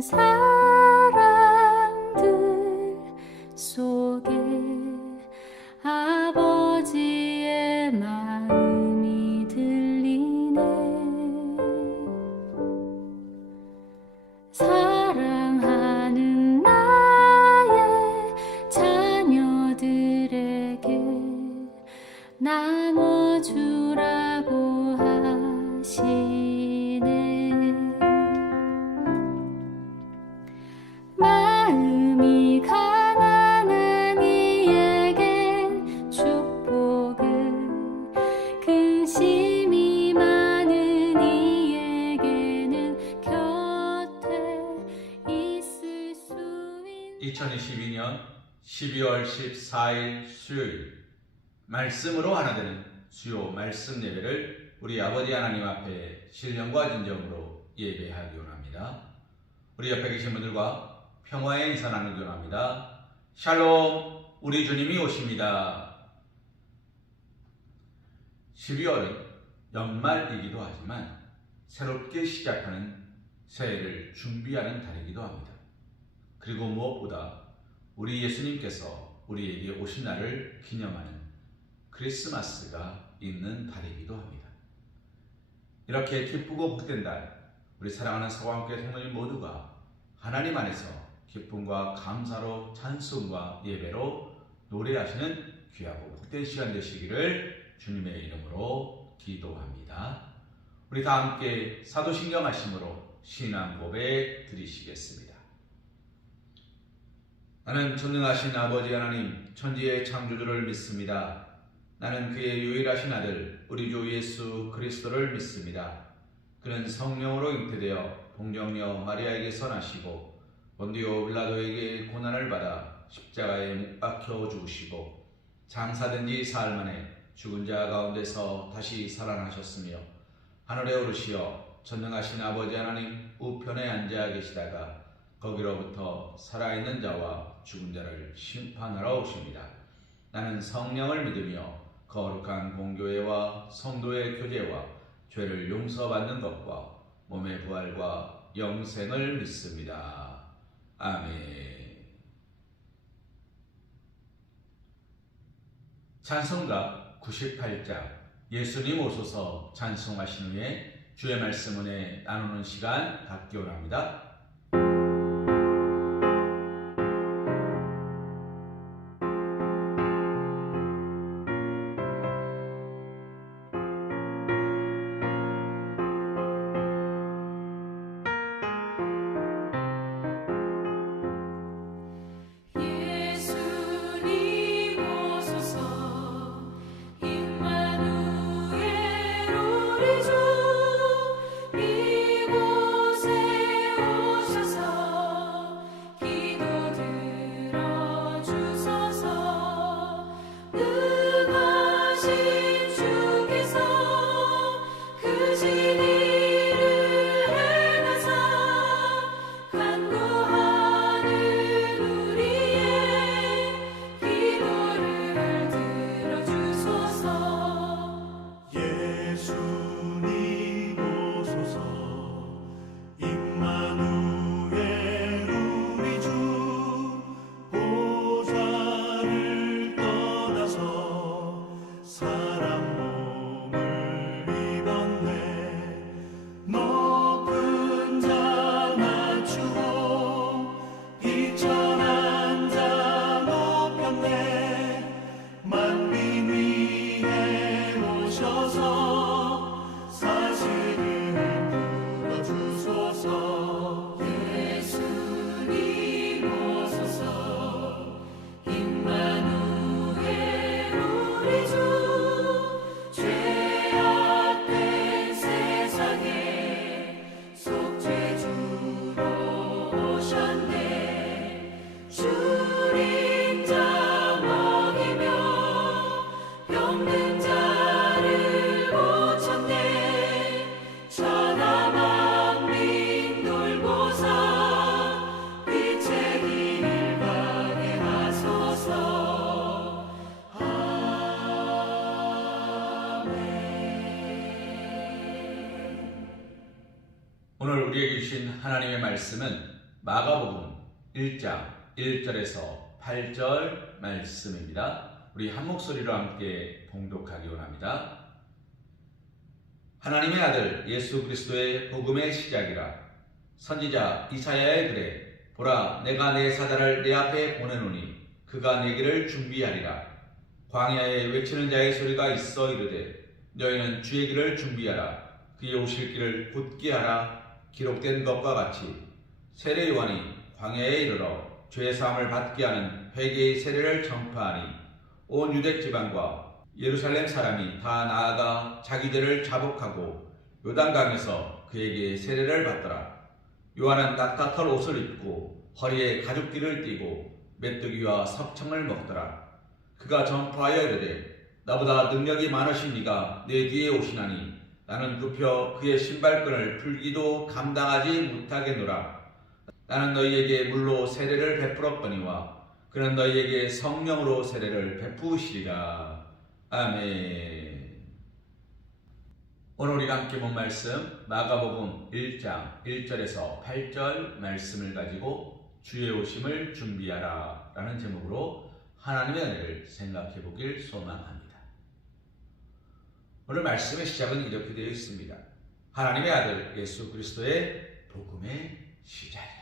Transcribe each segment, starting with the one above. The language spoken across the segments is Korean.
많은 사랑들 속에 아버지의 마음이 들리네. 사랑하는 나의 자녀들에게 나눠주라고 하시네. 마음이 가난한 이에겐 축복을, 근심이 많은 이에게는 곁에 있을 수 있는 2022년 12월 14일 수요일 말씀으로 하나 되는 수요 말씀 예배를 우리 아버지 하나님 앞에 신령과 진정으로 예배하기 원합니다. 우리 옆에 계신 분들과 평화의 인사 나누기 원합니다. 샬롬, 우리 주님이 오십니다. 12월은 연말이기도 하지만 새롭게 시작하는 새해를 준비하는 달이기도 합니다. 그리고 무엇보다 우리 예수님께서 우리에게 오신 날을 기념하는 크리스마스가 있는 달이기도 합니다. 이렇게 기쁘고 복된 달, 우리 사랑하는 서광교회 성도님 모두가 하나님 안에서 기쁨과 감사로 찬송과 예배로 노래하시는 귀하고 복된 시간 되시기를 주님의 이름으로 기도합니다. 우리 다 함께 사도신경 하심으로 신앙 고백 드리시겠습니다. 나는 전능하신 아버지 하나님 천지의 창조주를 믿습니다. 나는 그의 유일하신 아들 우리 주 예수 그리스도를 믿습니다. 그는 성령으로 잉태되어 동정녀 마리아에게서 나시고 본디오 빌라도에게 고난을 받아 십자가에 못 박혀 죽으시고 장사된 지 사흘 만에 죽은 자 가운데서 다시 살아나셨으며 하늘에 오르시어 전능하신 아버지 하나님 우편에 앉아 계시다가 거기로부터 살아있는 자와 죽은 자를 심판하러 오십니다. 나는 성령을 믿으며 거룩한 공교회와 성도의 교제와 죄를 용서받는 것과 몸의 부활과 영생을 믿습니다. 아멘. 찬송가 98장 예수님 오소서 찬송하신 후에 주의 말씀 은혜 나누는 시간 갖기 원합니다. 오늘 우리에게 주신 하나님의 말씀은 마가복음 1장 1절에서 8절 말씀입니다. 우리 한 목소리로 함께 봉독하기 원합니다. 하나님의 아들 예수 그리스도의 복음의 시작이라. 선지자 이사야의 글에 보라 내가 내 사자를 내 앞에 보내노니 그가 내 길을 준비하리라. 광야에 외치는 자의 소리가 있어 이르되 너희는 주의 길을 준비하라. 그의 오실 길을 곧게 하라. 기록된 것과 같이 세례 요한이 광야에 이르러 죄 사함을 받게 하는 회개의 세례를 전파하니 온 유대 지방과 예루살렘 사람이 다 나아가 자기들을 자복하고 요단강에서 그에게 세례를 받더라. 요한은 낙타털 옷을 입고 허리에 가죽띠를 띠고 메뚜기와 석청을 먹더라. 그가 전파하여 이르되 나보다 능력이 많으신 이가 내 뒤에 오시나니 나는 굽혀 그의 신발끈을 풀기도 감당하지 못하겠노라. 나는 너희에게 물로 세례를 베풀었거니와 그는 너희에게 성령으로 세례를 베푸시리라. 아멘. 오늘 우리가 함께 본 말씀 마가복음 1장 1절에서 8절 말씀을 가지고 주의 오심을 준비하라 라는 제목으로 하나님의 은혜를 생각해 보길 소망합니다. 오늘 말씀의 시작은 이렇게 되어 있습니다. 하나님의 아들 예수 그리스도의 복음의 시작이라.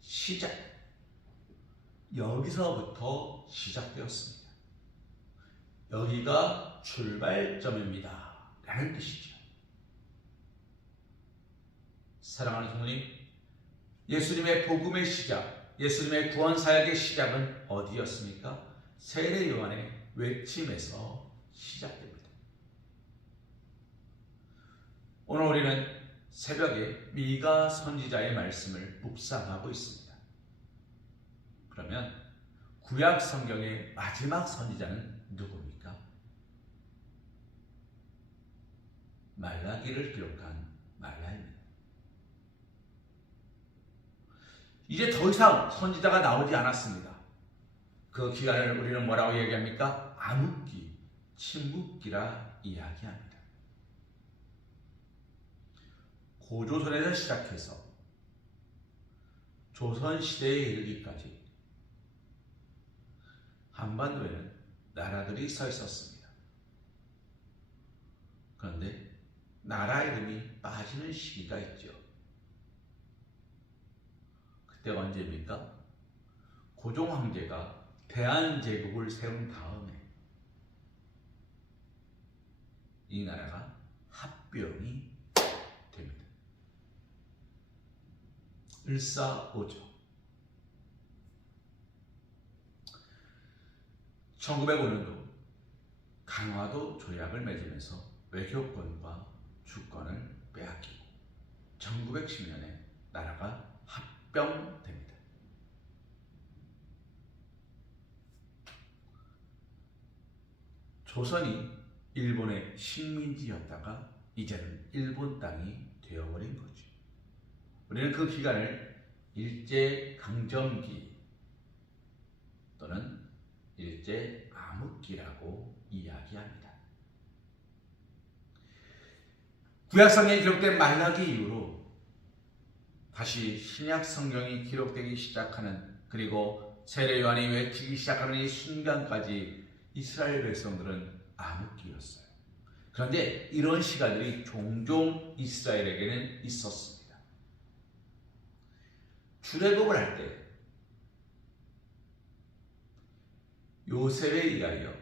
시작. 여기서부터 시작되었습니다. 여기가 출발점입니다 라는 뜻이죠. 사랑하는 성도님, 예수님의 복음의 시작, 예수님의 구원 사역의 시작은 어디였습니까? 세례 요한의 외침에서 시작됩니다. 오늘 우리는 새벽에 미가 선지자의 말씀을 묵상하고 있습니다. 그러면 구약 성경의 마지막 선지자는 누굽니까? 말라기를 기록한 말라입니다. 이제 더 이상 선지자가 나오지 않았습니다. 그 기간을 우리는 뭐라고 얘기합니까? 암흑기, 침묵기라 이야기합니다. 고조선에서 시작해서 조선시대에 이르기까지 한반도에는 나라들이 서 있었습니다. 그런데 나라 이름이 빠지는 시기가 있죠. 그때가 언제입니까? 고종 황제가 대한제국을 세운 다음에 이 나라가 합병이 됩니다. 일사오조. 1905년도 강화도 조약을 맺으면서 외교권과 주권을 빼앗기고 1910년에 나라가 합병됩니다. 조선이 일본의 식민지였다가 이제는 일본 땅이 되어버린 거죠. 우리는 그 기간을 일제강점기 또는 일제암흑기라고 이야기합니다. 구약성경에 기록된 말라기 이후로 다시 신약성경이 기록되기 시작하는, 그리고 세례 요한이 외치기 시작하는 이 순간까지 이스라엘 백성들은 암흑기였어요. 그런데 이런 시간들이 종종 이스라엘에게는 있었습니다. 출애굽을 할 때 요셉에 의하여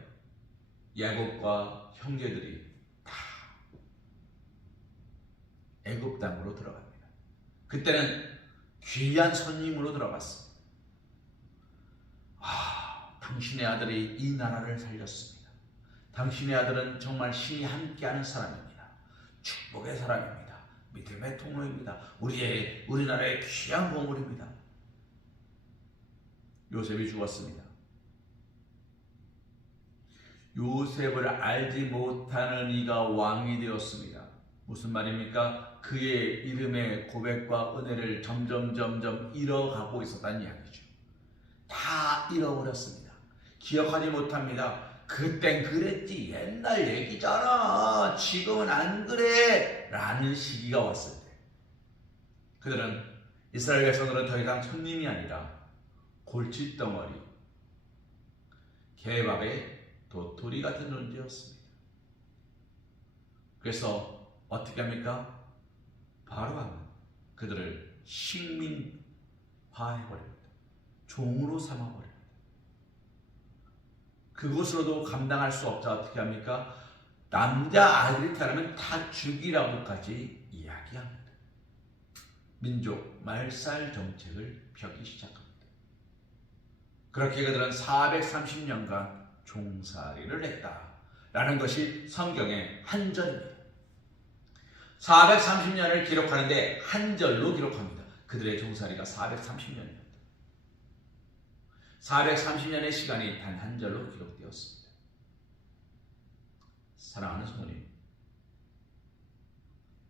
야곱과 형제들이 다 애굽 땅으로 들어갑니다. 그때는 귀한 손님으로 들어갔습니다. 당신의 아들이 이 나라를 살렸습니다. 당신의 아들은 정말 신이 함께하는 사람입니다. 축복의 사람입니다. 믿음의 통로입니다. 우리나라의 귀한 보물입니다. 요셉이 죽었습니다. 요셉을 알지 못하는 이가 왕이 되었습니다. 무슨 말입니까? 그의 이름의 고백과 은혜를 점점 잃어가고 있었다는 이야기죠. 다 잃어버렸습니다. 기억하지 못합니다. 그땐 그랬지, 옛날 얘기잖아, 지금은 안 그래 라는 시기가 왔을 때 그들은 이스라엘 백성들은 더 이상 손님이 아니라 골칫덩어리, 개밥의 도토리 같은 존재였습니다. 그래서 어떻게 합니까? 바로는 그들을 식민화해버립니다. 종으로 삼아버립니다. 그것으로도 감당할 수 없자 어떻게 합니까? 남자 아이들이 태어나면 다 죽이라고까지 이야기합니다. 민족 말살 정책을 펴기 시작합니다. 그렇게 그들은 430년간 종살이를 했다라는 것이 성경의 한 절입니다. 430년을 기록하는데 한 절로 기록합니다. 그들의 종살이가 430년입니다. 430년의 시간이 단 한 절로 기록되었습니다. 사랑하는 성도님,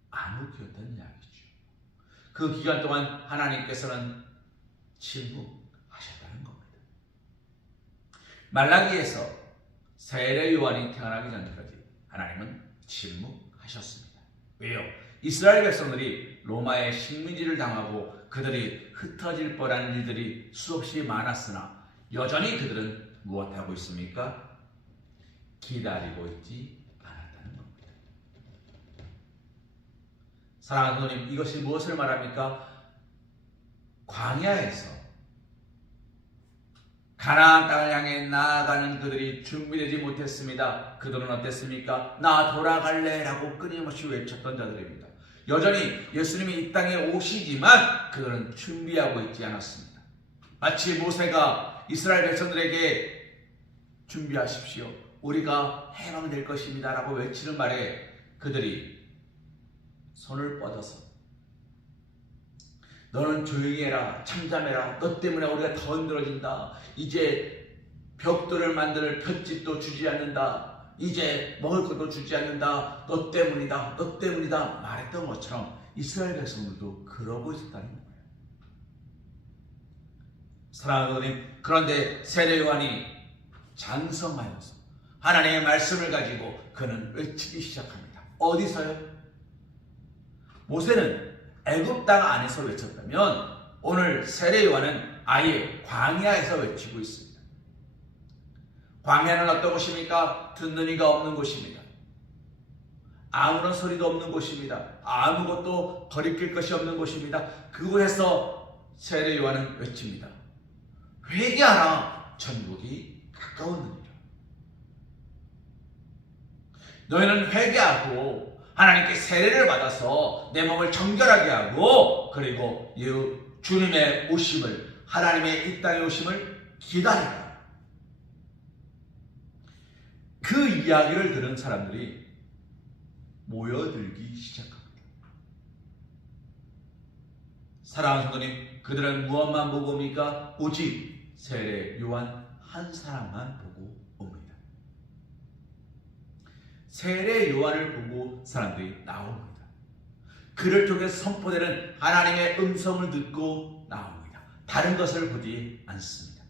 암흑기였던 이야기죠. 그 기간 동안 하나님께서는 침묵하셨다는 겁니다. 말라기에서 세례 요한이 태어나기 전까지 하나님은 침묵하셨습니다. 왜요? 이스라엘 백성들이 로마의 식민지를 당하고 그들이 흩어질 뻔한 일들이 수없이 많았으나 여전히 그들은 무엇하고 있습니까? 기다리고 있지 않았다는 겁니다. 사랑하는 성도님, 이것이 무엇을 말합니까? 광야에서 가나안 땅을 향해 나아가는 그들이 준비되지 못했습니다. 그들은 어땠습니까? 나 돌아갈래 라고 끊임없이 외쳤던 자들입니다. 여전히 예수님이 이 땅에 오시지만 그들은 준비하고 있지 않았습니다. 마치 모세가 이스라엘 백성들에게 준비하십시오, 우리가 해방될 것입니다 라고 외치는 말에 그들이 손을 뻗어서 너는 조용히 해라, 잠잠해라, 너 때문에 우리가 더 힘들어진다, 이제 벽돌을 만들 볏짚도 주지 않는다, 이제 먹을 것도 주지 않는다, 너 때문이다, 너 때문이다 말했던 것처럼 이스라엘 백성들도 그러고 있었다는 거예요. 사랑하는 성도님, 그런데 세례 요한이 장성하여서 하나님의 말씀을 가지고 그는 외치기 시작합니다. 어디서요? 모세는 애굽 땅 안에서 외쳤다면 오늘 세례 요한은 아예 광야에서 외치고 있습니다. 광야는 어떤 곳입니까? 듣는 이가 없는 곳입니다. 아무런 소리도 없는 곳입니다. 아무것도 거리낄 것이 없는 곳입니다. 그곳에서 세례 요한은 외칩니다. 회개하라, 천국이 가까웠느니라. 너희는 회개하고 하나님께 세례를 받아서 내 몸을 정결하게 하고 그리고 주님의 오심을, 하나님의 이 땅에 오심을 기다리라. 그 이야기를 들은 사람들이 모여들기 시작합니다. 사랑하는 성도님, 그들은 무엇만 보고 옵니까? 오직 세례 요한 한 사람만 보고 옵니다. 세례 요한을 보고 사람들이 나옵니다. 그를 통해서 선포되는 하나님의 음성을 듣고 나옵니다. 다른 것을 보지 않습니다.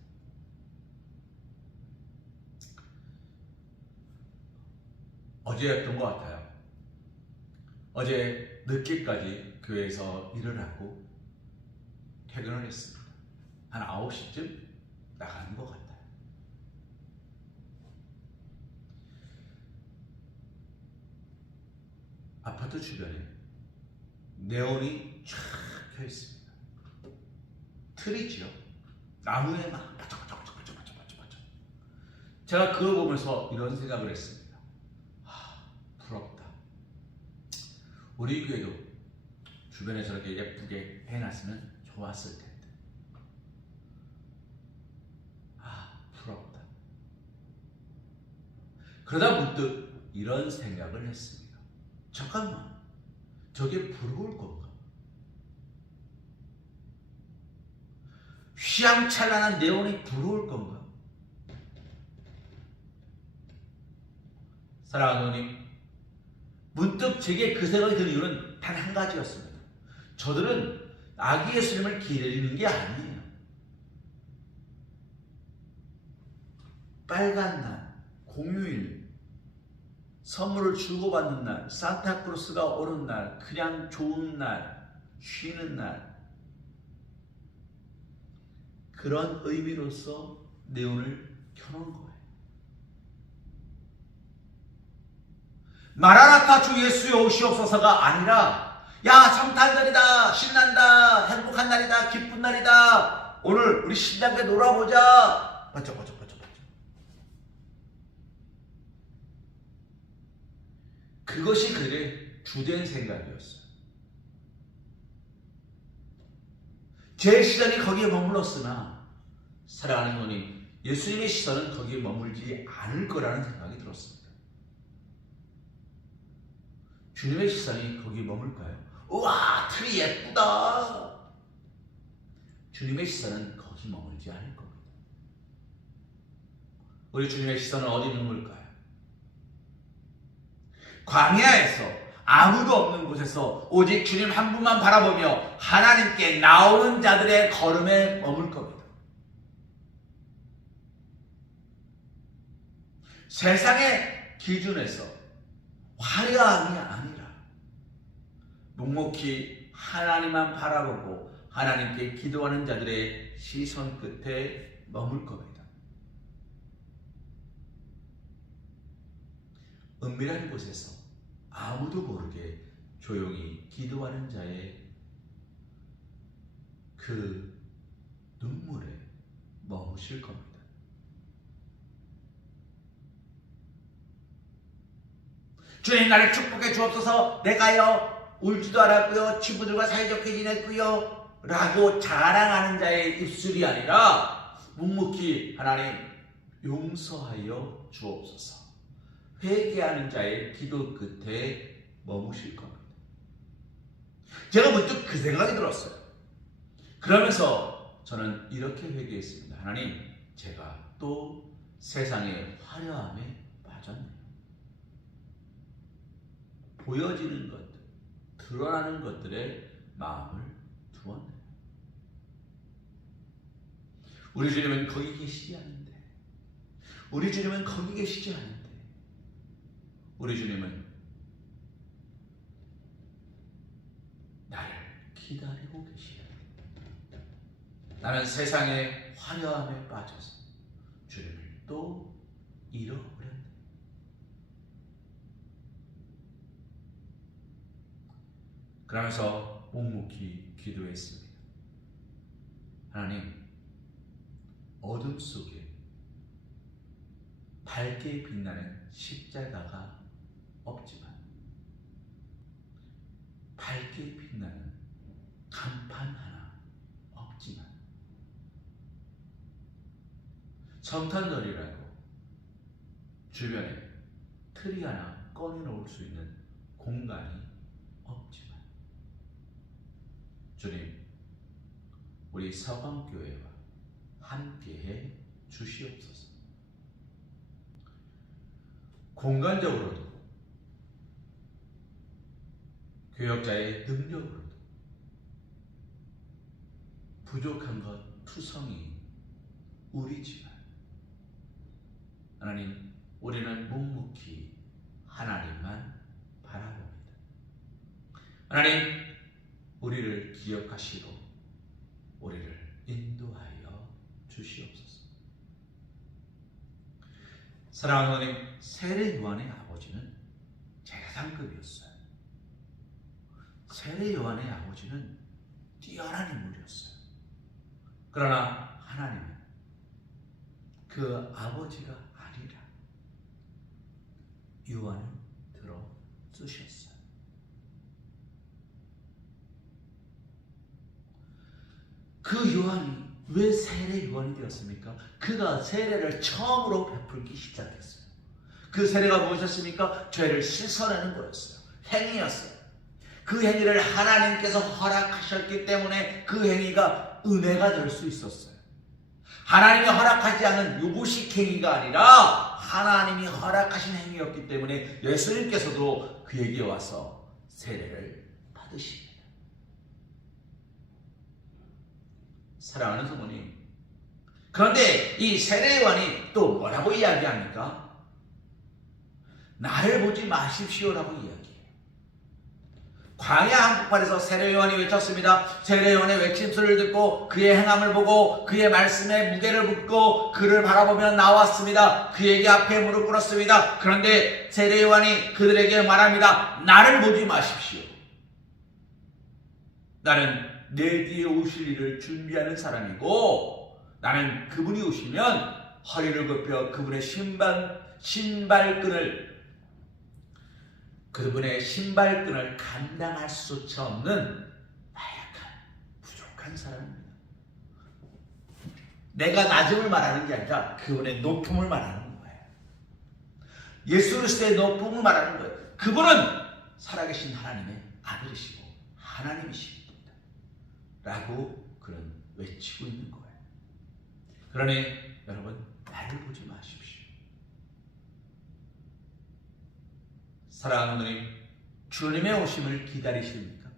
어제였던 것 같아요. 어제 늦게까지 교회에서 일을 하고 퇴근을 했습니다. 한 9시쯤 나가는 것 같아요. 아파트 주변에 네온이 쫙 펴 있습니다. 틀이지요. 나무에 막 바짝바짝바짝바짝바짝. 제가 그걸 보면서 이런 생각을 했습니다. 부럽다. 우리 교회도 주변에 저렇게 예쁘게 해놨으면 좋았을 텐데. 부럽다. 그러다 문득 이런 생각을 했습니다. 잠깐만, 저게 부러울 건가? 휘황찬란한 네온이 부러울 건가? 사랑하는 누님, 문득 제게 그 생각이 드는 이유는 단 한 가지였습니다. 저들은 아기 예수님을 기다리는 게 아니에요. 빨간 날, 공휴일, 선물을 주고받는 날, 산타크로스가 오는 날, 그냥 좋은 날, 쉬는 날, 그런 의미로서 네온을 켜놓은 거예요. 마라나타 주 예수여 오시옵소서가 아니라 야 성탄절이다, 신난다, 행복한 날이다, 기쁜 날이다, 오늘 우리 신나게 놀아보자, 맞죠. 그것이 그들의 주된 생각이었어요. 제 시선이 거기에 머물렀으나 사랑하는 누님, 예수님의 시선은 거기에 머물지 않을 거라는 생각이 들었습니다. 주님의 시선이 거기에 머물까요? 우와, 트리 예쁘다. 주님의 시선은 거기 머물지 않을 겁니다. 우리 주님의 시선은 어디 머물까요? 광야에서 아무도 없는 곳에서 오직 주님 한 분만 바라보며 하나님께 나오는 자들의 걸음에 머물 겁니다. 세상의 기준에서 화려함이 아니라 묵묵히 하나님만 바라보고 하나님께 기도하는 자들의 시선 끝에 머물 겁니다. 은밀한 곳에서 아무도 모르게 조용히 기도하는 자의 그 눈물에 머무실 겁니다. 주님 나를 축복해 주옵소서. 내가요 울지도 않았고요, 친구들과 사이좋게 지냈고요 라고 자랑하는 자의 입술이 아니라 묵묵히 하나님 용서하여 주옵소서, 회개하는 자의 기도 끝에 머무실 겁니다. 제가 문득 그 생각이 들었어요. 그러면서 저는 이렇게 회개했습니다. 하나님, 제가 또 세상의 화려함에 빠졌네요. 보여지는 것들, 드러나는 것들에 마음을 두었네요. 우리 주님은 거기 계시지 않는데, 우리 주님은 거기 계시지 않는데, 우리 주님은 나를 기다리고 계시다. 나는 세상의 화려함에 빠져서 주님을 또 잃어버렸네. 그러면서 묵묵히 기도했습니다. 하나님, 어둠 속에 밝게 빛나는 십자가가 없지만 밝게 빛나는 간판 하나 없지만 성탄절이라고 주변에 트리 하나 꺼내놓을 수 있는 공간이 없지만 주님, 우리 서강교회와 함께해 주시옵소서. 공간적으로도 교역자의 능력으로도 부족한 것 투성이 우리지만 하나님, 우리는 묵묵히 하나님만 바라봅니다. 하나님, 우리를 기억하시고 우리를 인도하여 주시옵소서. 사랑하는 하나님, 세례 요한의 아버지는 제사장급이었어요. 세례 요한의 아버지는 뛰어난 인물이었어요. 그러나 하나님은 그 아버지가 아니라 요한을 들어 쓰셨어요. 그 요한이 왜 세례 요한이 되었습니까? 그가 세례를 처음으로 베풀기 시작했어요. 그 세례가 무엇이었습니까? 죄를 씻어내는 거였어요. 행위였어요. 그 행위를 하나님께서 허락하셨기 때문에 그 행위가 은혜가 될 수 있었어요. 하나님이 허락하지 않은 요구식 행위가 아니라 하나님이 허락하신 행위였기 때문에 예수님께서도 그에게 와서 세례를 받으십니다. 사랑하는 성도님, 그런데 이 세례 요한이 또 뭐라고 이야기합니까? 나를 보지 마십시오라고 이야기해요. 광야 한복판에서 세례요한이 외쳤습니다. 세례요한의 외침소리를 듣고 그의 행함을 보고 그의 말씀에 무게를 묻고 그를 바라보며 나왔습니다. 그에게 앞에 무릎 꿇었습니다. 그런데 세례요한이 그들에게 말합니다. 나를 보지 마십시오. 나는 내 뒤에 오실 일을 준비하는 사람이고 나는 그분이 오시면 허리를 굽혀 그분의 신발끈을 감당할 수차 없는 나약한 부족한 사람입니다. 내가 낮음을 말하는 게 아니라 그분의 높음을 말하는 거예요. 예수 그리스도의 높음을 말하는 거예요. 그분은 살아계신 하나님의 아들이시고 하나님이십니다. 라고 그는 외치고 있는 거예요. 그러니 여러분, 나를 보지 마십시오. 사랑하는 누님, 주님의 오심을 기다리십니까?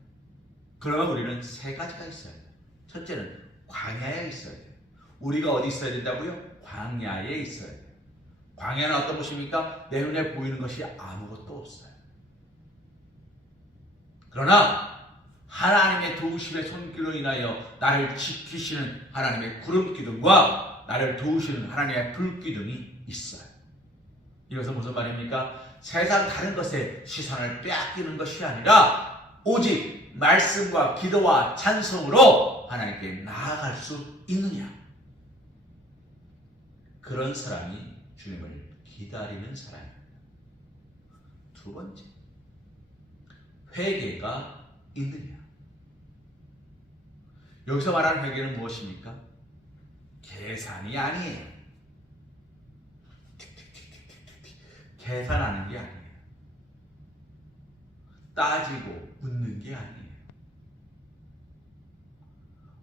그러면 우리는 세 가지가 있어야 돼요. 첫째는 광야에 있어야 돼요. 우리가 어디 있어야 된다고요? 광야에 있어야 돼요. 광야는 어떤 곳입니까? 내 눈에 보이는 것이 아무것도 없어요. 그러나 하나님의 도우심의 손길로 인하여 나를 지키시는 하나님의 구름기둥과 나를 도우시는 하나님의 불기둥이 있어요. 이것은 무슨 말입니까? 세상 다른 것에 시선을 빼앗기는 것이 아니라 오직 말씀과 기도와 찬송으로 하나님께 나아갈 수 있느냐, 그런 사람이 주님을 기다리는 사람입니다. 두 번째, 회개가 있느냐. 여기서 말하는 회개는 무엇입니까? 계산이 아니에요. 계산하는 게 아니에요. 따지고 묻는 게 아니에요.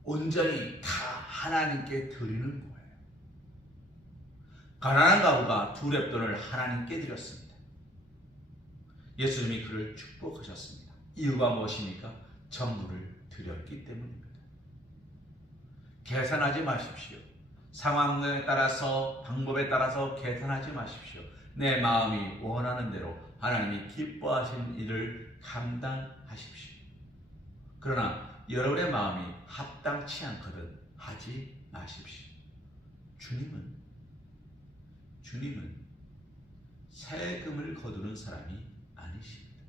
온전히 다 하나님께 드리는 거예요. 가난한 가부가 2렙돈을 하나님께 드렸습니다. 예수님이 그를 축복하셨습니다. 이유가 무엇입니까? 전부를 드렸기 때문입니다. 계산하지 마십시오. 상황에 따라서, 방법에 따라서 계산하지 마십시오. 내 마음이 원하는 대로 하나님이 기뻐하시는 일을 감당하십시오. 그러나 여러분의 마음이 합당치 않거든 하지 마십시오. 주님은 세금을 거두는 사람이 아니십니다.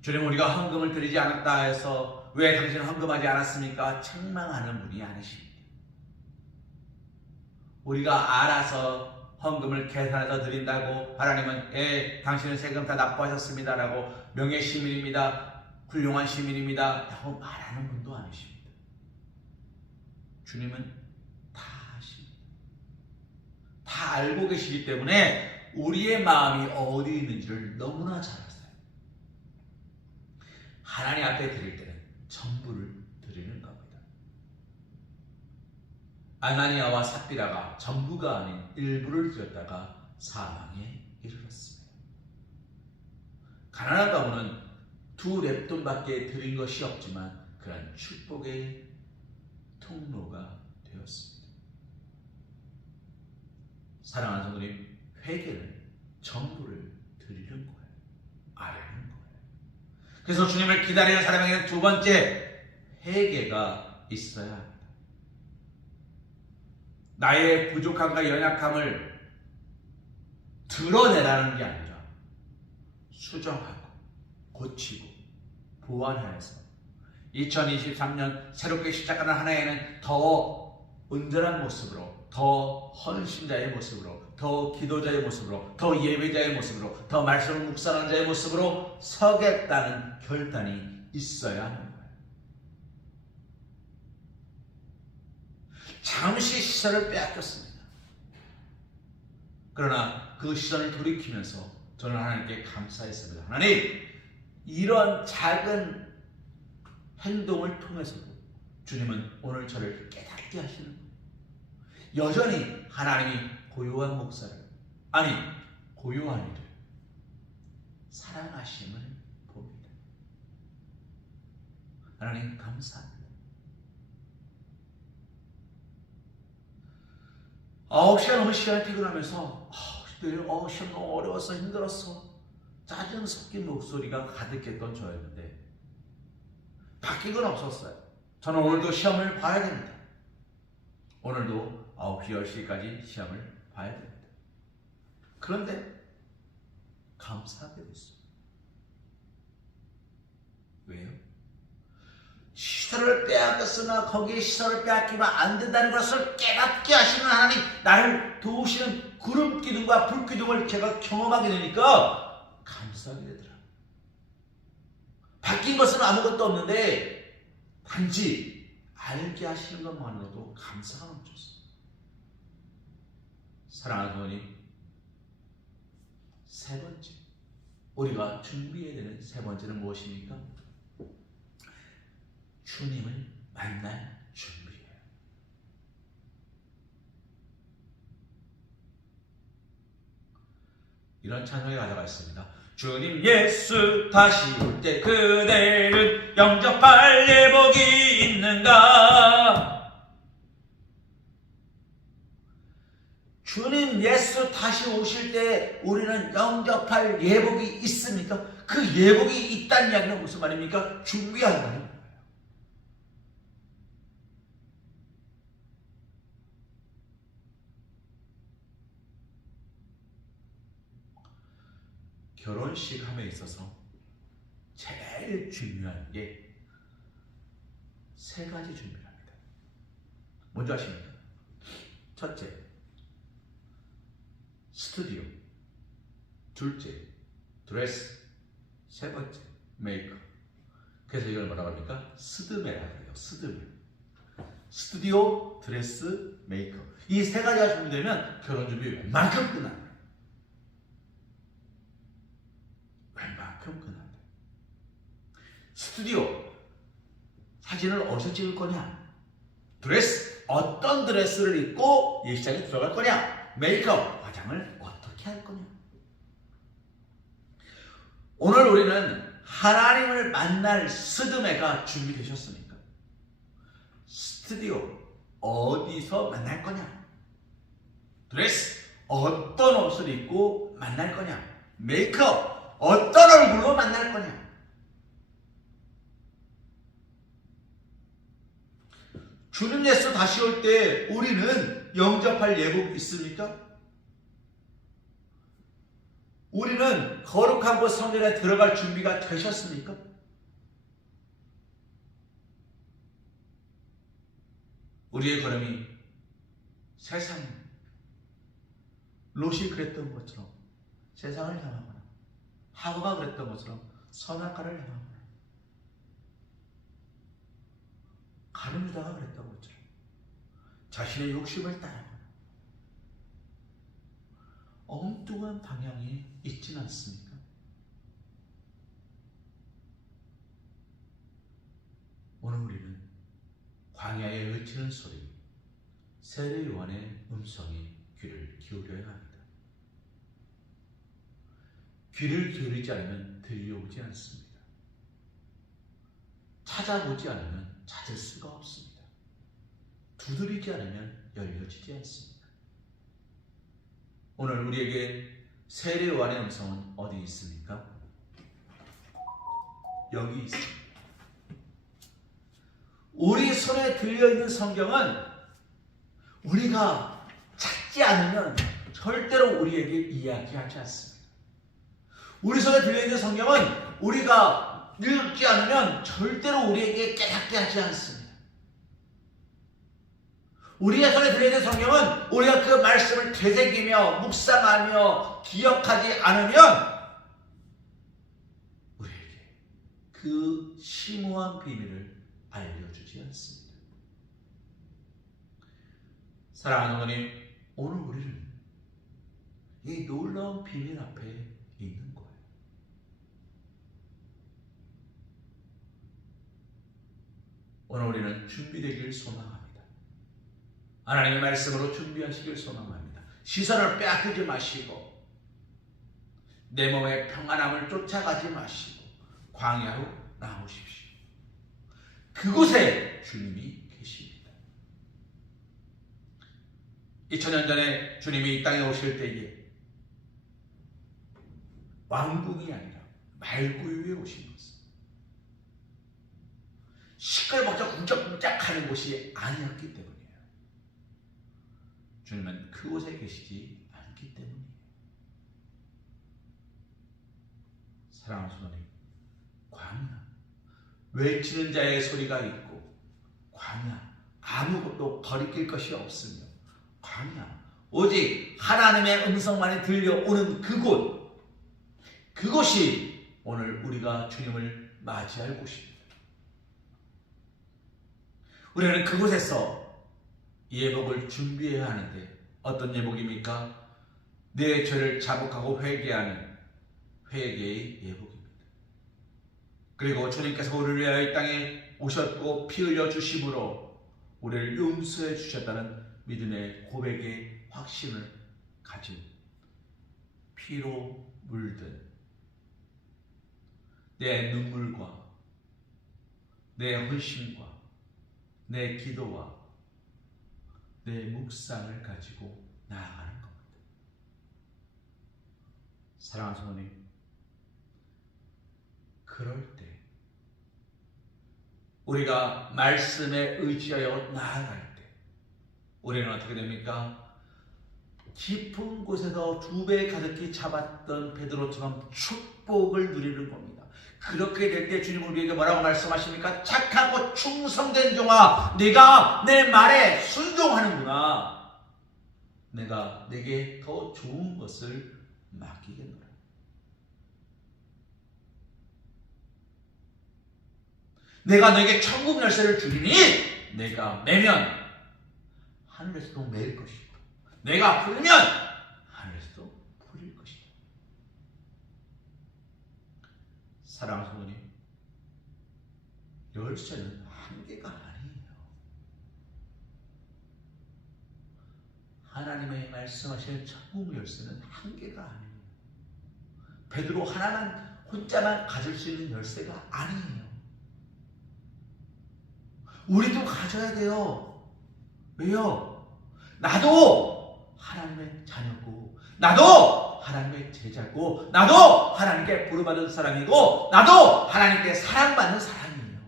주님, 우리가 헌금을 드리지 않았다 해서 왜 당신은 헌금하지 않았습니까? 책망하는 분이 아니십니다. 우리가 알아서 헌금을 계산해서 드린다고 하나님은 당신은 세금 다 납부하셨습니다 라고 명예시민입니다, 훌륭한 시민입니다 라고 말하는 분도 아니십니다. 주님은 다 아십니다. 다 알고 계시기 때문에 우리의 마음이 어디 있는지를 너무나 잘 아세요. 하나님 앞에 드릴 때는 전부를 드리는 겁니다. 아나니아와 삽비라가 전부가 아닌 일부를 드렸다가 사망에 이르렀습니다. 가난한 가문은 2렙돈밖에 드린 것이 없지만 그런 축복의 통로가 되었습니다. 사랑하는 성도님, 회개는 전부를 드리는 거예요. 아뢰는 거예요. 그래서 주님을 기다리는 사람에게는 두 번째, 회개가 있어야 합니다. 나의 부족함과 연약함을 드러내라는 게 아니라 수정하고 고치고 보완하여서 2023년 새롭게 시작하는 한 해에는 더 온전한 모습으로, 더 헌신자의 모습으로, 더 기도자의 모습으로, 더 예배자의 모습으로, 더 말씀을 묵상하는 자의 모습으로 서겠다는 결단이 있어야 하는 거예요. 잠시 시선을 빼앗겼습니다. 그러나 그 시선을 돌이키면서 저는 하나님께 감사했습니다. 하나님, 이런 작은 행동을 통해서도 주님은 오늘 저를 깨닫게 하시는 거예요. 여전히 하나님이 고요한 목사를, 아니 고요한 이를 사랑하심을 봅니다. 하나님 감사합니다. 9시간 넘은 시간을 퇴근하면서 내일 시험 너무 어려웠어, 힘들었어, 짜증 섞인 목소리가 가득했던 저였는데 바뀐 건 없었어요. 저는 오늘도 시험을 봐야 됩니다. 오늘도 9시, 10시까지 시험을 봐야 됩니다. 그런데 감사하게 됐어요. 왜요? 시설을 빼앗겼으나 거기에 시설을 빼앗기면 안 된다는 것을 깨닫게 하시는 하나님, 나를 도우시는 구름 기둥과 불 기둥을 제가 경험하게 되니까 감사하게 되더라. 바뀐 것은 아무것도 없는데 단지 알게 하시는 것만으로도 감사가 넘쳤어요. 사랑하는 부모님, 세 번째, 우리가 준비해야 되는 세 번째는 무엇입니까? 주님을 만날 준비예요. 이런 찬송이 가져가 있습니다. 주님 예수 다시 올 때 그대를 영접할 예복이 있는가? 주님 예수 다시 오실 때 우리는 영접할 예복이 있습니까? 그 예복이 있다는 이야기는 무슨 말입니까? 준비한다는 거예요. 결혼식 함에 있어서 제일 중요한 게 세 가지 준비를 합니다. 뭔지 아십니까? 첫째, 스튜디오. 둘째, 드레스. 세 번째, 메이크업. 그래서 이걸 뭐라고 합니까? 스드메라고 해요. 스드메. 스튜디오, 드레스, 메이크업. 이 세 가지가 준비되면 결혼 준비 웬만큼 끝납니다. 웬만큼 끝납니다. 스튜디오. 사진을 어디서 찍을 거냐? 드레스. 어떤 드레스를 입고 예식장에 들어갈 거냐? 메이크업. 화장을 어떻게 할 거냐? 오늘 우리는 하나님을 만날 스드메가 준비되셨습니까? 스튜디오. 어디서 만날 거냐? 드레스. 어떤 옷을 입고 만날 거냐? 메이크업. 어떤 얼굴로 만날 거냐? 주님 예수 다시 올 때 우리는 영접할 예복이 있습니까? 우리는 거룩한 곳 성전에 들어갈 준비가 되셨습니까? 우리의 걸음이 세상, 롯이 그랬던 것처럼 세상을 향하거나 하와가 그랬던 것처럼 선악과를 향하거나 가룟 유다가 그랬던 것처럼 자신의 욕심을 따르거나 엉뚱한 방향에 있지는 않습니까? 오늘 우리는 광야에 외치는 소리, 세례 요한의 음성에 귀를 기울여야 합니다. 귀를 기울이지 않으면 들려오지 않습니다. 찾아보지 않으면 찾을 수가 없습니다. 두드리지 않으면 열려지지 않습니다. 오늘 우리에게 세례 요한의 음성은 어디 있습니까? 여기 있습니다. 우리 손에 들려있는 성경은 우리가 찾지 않으면 절대로 우리에게 이야기하지 않습니다. 우리 손에 들려있는 성경은 우리가 읽지 않으면 절대로 우리에게 깨닫게 하지 않습니다. 우리의 손에 들려있는 성경은 우리가 그 말씀을 되새기며 묵상하며 기억하지 않으면 우리에게 그 심오한 비밀을 알려주지 않습니다. 사랑하는 어머님, 오늘 우리는 이 놀라운 비밀 앞에 있는 거예요. 오늘 우리는 준비되길 소망합니다. 하나님의 말씀으로 준비하시길 소망합니다. 시선을 빼앗기지 마시고 내 몸의 평안함을 쫓아가지 마시고 광야로 나오십시오. 그곳에 주님이 계십니다. 2000년 전에 주님이 이 땅에 오실 때에 왕궁이 아니라 말구유에 오신 것은 시끌벅적 쿵짝쿵짝하는 곳이 아니었기 때문이에요. 주님은 그곳에 계시지 않기 때문이에요. 사랑하는 성도님, 광야, 외치는 자의 소리가 있고, 광야, 아무것도 거리낄 것이 없으며, 광야, 오직 하나님의 음성만이 들려오는 그곳, 그곳이 오늘 우리가 주님을 맞이할 곳입니다. 우리는 그곳에서 예복을 준비해야 하는데, 어떤 예복입니까? 내 죄를 자복하고 회개하는 회개의 예복입니다. 그리고 주님께서 우리를 위하여 이 땅에 오셨고 피 흘려 주심으로 우리를 용서해 주셨다는 믿음의 고백의 확신을 가진, 피로 물든 내 눈물과 내 헌신과 내 기도와 내 묵상을 가지고 나아가는 겁니다. 사랑하는 성도님, 그럴 때 우리가 말씀에 의지하여 나아갈 때 우리는 어떻게 됩니까? 깊은 곳에서 2배 가득히 잡았던 베드로처럼 축복을 누리는 겁니다. 그렇게 될 때 주님은 우리에게 뭐라고 말씀하십니까? 착하고 충성된 종아, 네가 내 말에 순종하는구나. 내가 내게 더 좋은 것을 맡기겠노라. 내가 너에게 천국 열쇠를 주리니 내가 매면 하늘에서도 매일 것이고 내가 부르면 하늘에서도 부릴 것이다. 사랑하는 성도님, 열쇠는 한계가 아니에요. 하나님의 말씀하시는 천국 열쇠는 한계가 아니에요. 베드로 하나만 혼자만 가질 수 있는 열쇠가 아니에요. 우리도 가져야 돼요. 왜요? 나도 하나님의 자녀고, 나도 하나님의 제자고, 나도 하나님께 부름받은 사람이고, 나도 하나님께 사랑받는 사람이에요.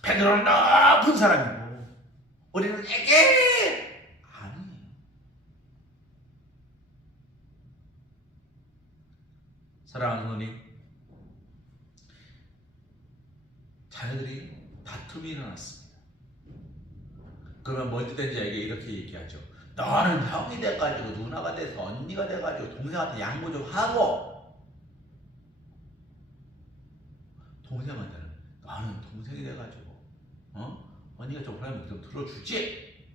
베드로는 높은 사람이고 우리는 애게 아니에요. 사랑하는 어머니, 자녀들이 다툼이 일어났습니다. 그러면 멀티된 자에게 이렇게 얘기하죠. 너는 형이 돼가지고 누나가 돼서 언니가 돼가지고 동생한테 양보 좀 하고, 동생한테는 너는 동생이 돼가지고 언니가 좀 그러면 좀 들어주지.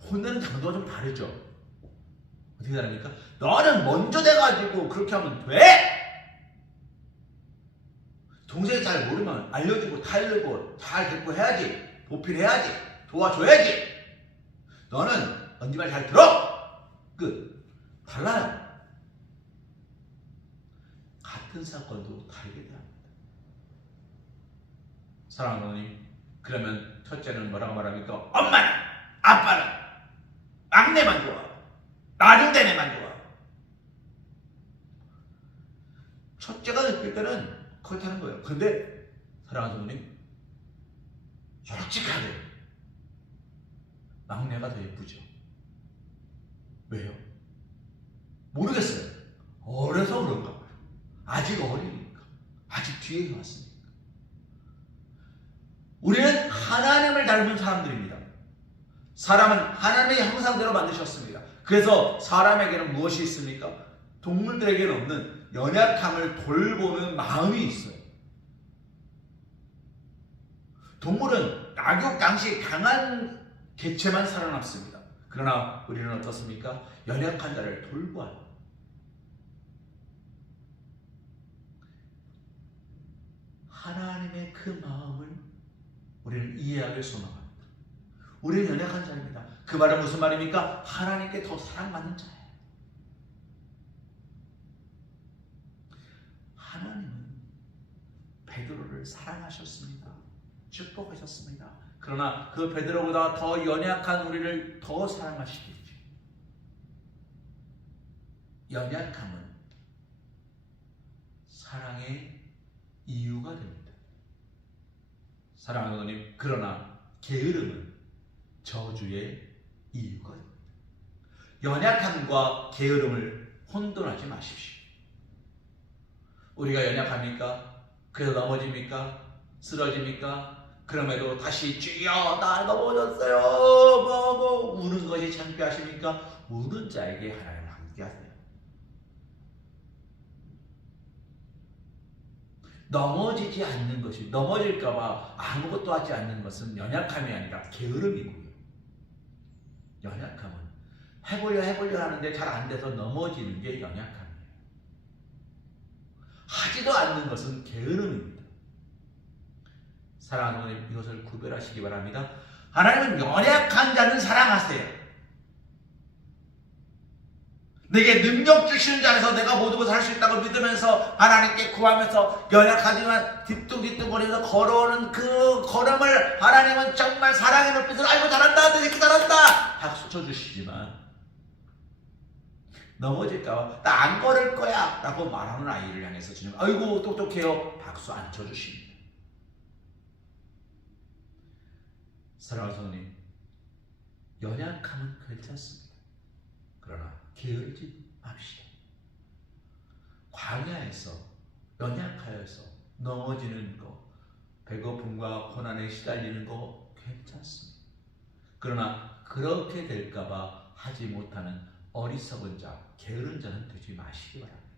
혼내는 장도가 좀 다르죠. 어떻게 다릅니까? 너는 먼저 돼가지고 그렇게 하면 돼. 동생이 잘 모르면 알려주고 타일르고 잘 데리고 해야지. 보필해야지. 도와줘야지. 너는 언니 말 잘 들어. 끝. 달라요. 같은 사건도 다르게 됩니다. 사랑하는 어머니, 그러면 첫째는 뭐라고 말합니까? 엄마는, 아빠는 막내만 좋아. 나중된 애만 좋아. 첫째가 느낄 때는 그렇다는 거예요. 그런데 사랑하는 어머니, 솔직하게 막내가 더 예쁘죠. 왜요? 모르겠어요. 어려서 그런가 봐요. 아직 어리니까. 아직 뒤에 왔으니까. 우리는 하나님을 닮은 사람들입니다. 사람은 하나님의 형상대로 만드셨습니다. 그래서 사람에게는 무엇이 있습니까? 동물들에게는 없는 연약함을 돌보는 마음이 있어요. 동물은 낙욕 당시 강한 개체만 살아남습니다. 그러나 우리는 어떻습니까? 연약한 자를 돌봐요. 하나님의 그 마음을 우리는 이해하길 소망합니다. 우리는 연약한 자입니다. 그 말은 무슨 말입니까? 하나님께 더 사랑받는 자예요. 하나님은 베드로를 사랑하셨습니다. 축복하셨습니다. 그러나 그 베드로보다 더 연약한 우리를 더 사랑하시겠죠. 연약함은 사랑의 이유가 됩니다. 사랑하는 어머님, 그러나 게으름은 저주의 이유가 됩니다. 연약함과 게으름을 혼돈하지 마십시오. 우리가 연약합니까? 그래서 넘어집니까? 쓰러집니까? 그럼에도 다시 주여 나 넘어졌어요 뭐 우는 것이 창피하십니까? 우는 자에게 하나님을 함께하세요. 넘어지지 않는 것이, 넘어질까봐 아무것도 하지 않는 것은 연약함이 아니라 게으름이고요. 연약함은 해보려 하는데 잘 안 돼서 넘어지는 게 연약함이에요. 하지도 않는 것은 게으름입니다. 사랑하는 어머님, 이것을 구별하시기 바랍니다. 하나님은 연약한 자는 사랑하세요. 내게 능력 주시는 자에서 내가 모든 것을 할 수 있다고 믿으면서 하나님께 구하면서 연약하지만 뒤뚱뒤뚱거리면서 걸어오는 그 걸음을 하나님은 정말 사랑의 눈빛으로 아이고 잘한다 내 새끼 잘한다 박수 쳐주시지만 넘어질까 나 안 걸을 거야 라고 말하는 아이를 향해서 주님 아이고 똑똑해요 박수 안 쳐주십니다. 사랑하는 성도님, 연약함은 괜찮습니다. 그러나 게으르지 맙시다. 광야에서 연약하여서 넘어지는 거, 배고픔과 고난에 시달리는 거 괜찮습니다. 그러나 그렇게 될까봐 하지 못하는 어리석은 자, 게으른 자는 되지 마시기 바랍니다.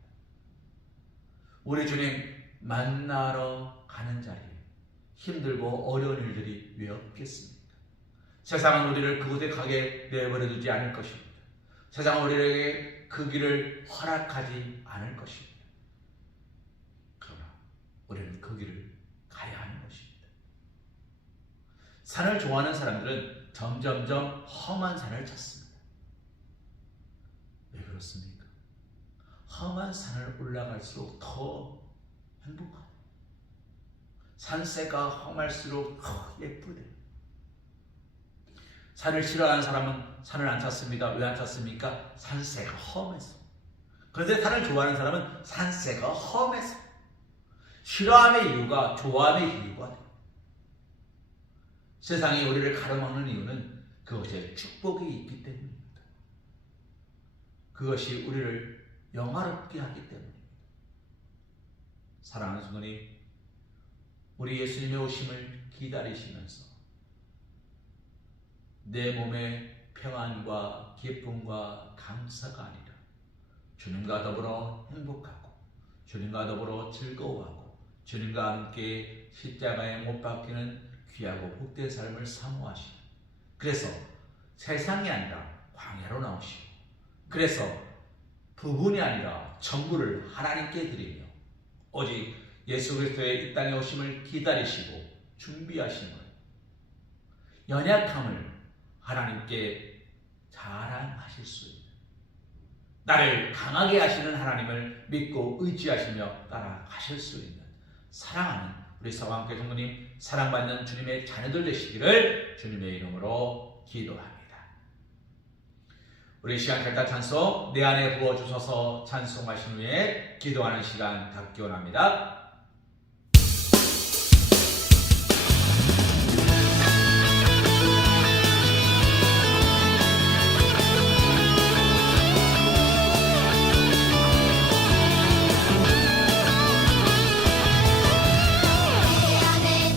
우리 주님 만나러 가는 자리에 힘들고 어려운 일들이 왜 없겠습니까? 세상은 우리를 그곳에 가게 내버려 두지 않을 것입니다. 세상은 우리에게 그 길을 허락하지 않을 것입니다. 그러나 우리는 그 길을 가야 하는 것입니다. 산을 좋아하는 사람들은 점점점 험한 산을 찾습니다. 왜 그렇습니까? 험한 산을 올라갈수록 더 행복하고 산세가 험할수록 더 예쁘대요. 산을 싫어하는 사람은 산을 안 찾습니다. 왜 안 찾습니까? 산세가 험해서. 그런데 산을 좋아하는 사람은 산세가 험해서. 싫어함의 이유가 좋아함의 이유가 돼요. 세상이 우리를 가로막는 이유는 그것에 축복이 있기 때문입니다. 그것이 우리를 영화롭게 하기 때문입니다. 사랑하는 성도님, 우리 예수님의 오심을 기다리시면서 내 몸의 평안과 기쁨과 감사가 아니라 주님과 더불어 행복하고 주님과 더불어 즐거워하고 주님과 함께 십자가에 못 박히는 귀하고 복된 삶을 사모하시는, 그래서 세상이 아니라 광야로 나오시고 그래서 부분이 아니라 전부를 하나님께 드리며 오직 예수 그리스도의 이 땅에 오심을 기다리시고 준비하신 거예요. 연약함을 하나님께 자랑하실 수 있는, 나를 강하게 하시는 하나님을 믿고 의지하시며 따라가실 수 있는 사랑하는 우리 서강교회 성도님, 사랑받는 주님의 자녀들 되시기를 주님의 이름으로 기도합니다. 우리 시간 결단 찬송 내 안에 부어주셔서 찬송하신 후에 기도하는 시간 갖기 원합니다. 내 안에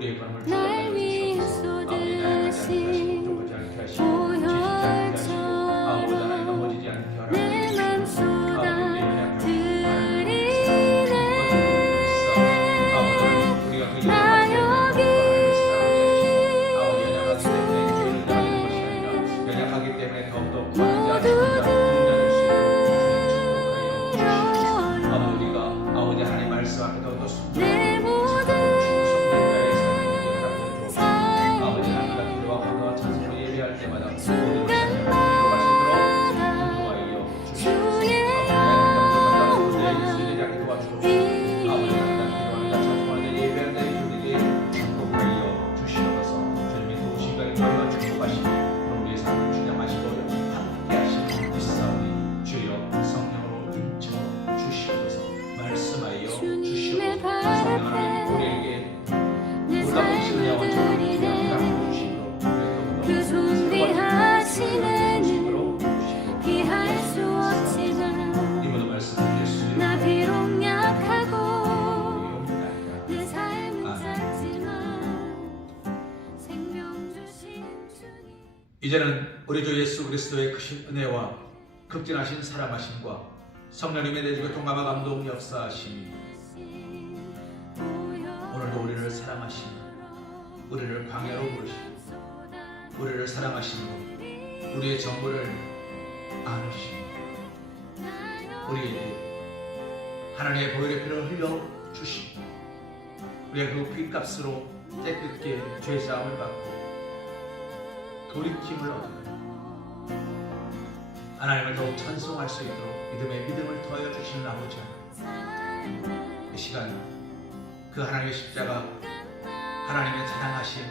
우리의 바람을 날 위해 주시옵소서. 아버지 나약하지 않게 하시고 부족하지 않게 하시고 지치지 않게 하시고 아버지 하나님 넘어지지 않게 하라. 내 맘 이제는 우리 주 예수 그리스도의 크신 은혜와 극진하신 사랑하심과 성령님의 내주교 통감화 감동 역사하심이 오늘도 우리를 사랑하시며 우리를 광야로 부르시고 우리를 사랑하시며 우리의 전부를 안으시며 우리에게 하나님의 보혈의 피를 흘려 주시고 우리가 그 피값으로 깨끗게 죄사함을 받고 돌이킴을 얻어요. 하나님을 더욱 찬송할 수 있도록 믿음의 믿음을 더하여 주시는 아버지 하나님, 이 시간 그 하나님의 십자가, 하나님의 사랑하심,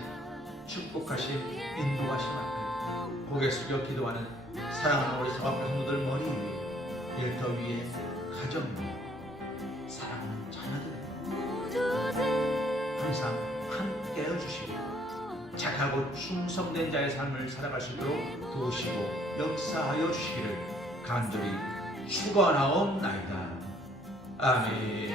축복하심, 인도하심 앞에 고개 숙여 기도하는 사랑하는 우리 사랑하는 성도들 머리 위에, 일터 위에, 가정 위에 사랑하는 자녀들 항상 함께하여 주시고 착하고 충성된 자의 삶을 살아갈 수 있도록 도우시고 역사하여 주시기를 간절히 축원하옵나이다. 아멘.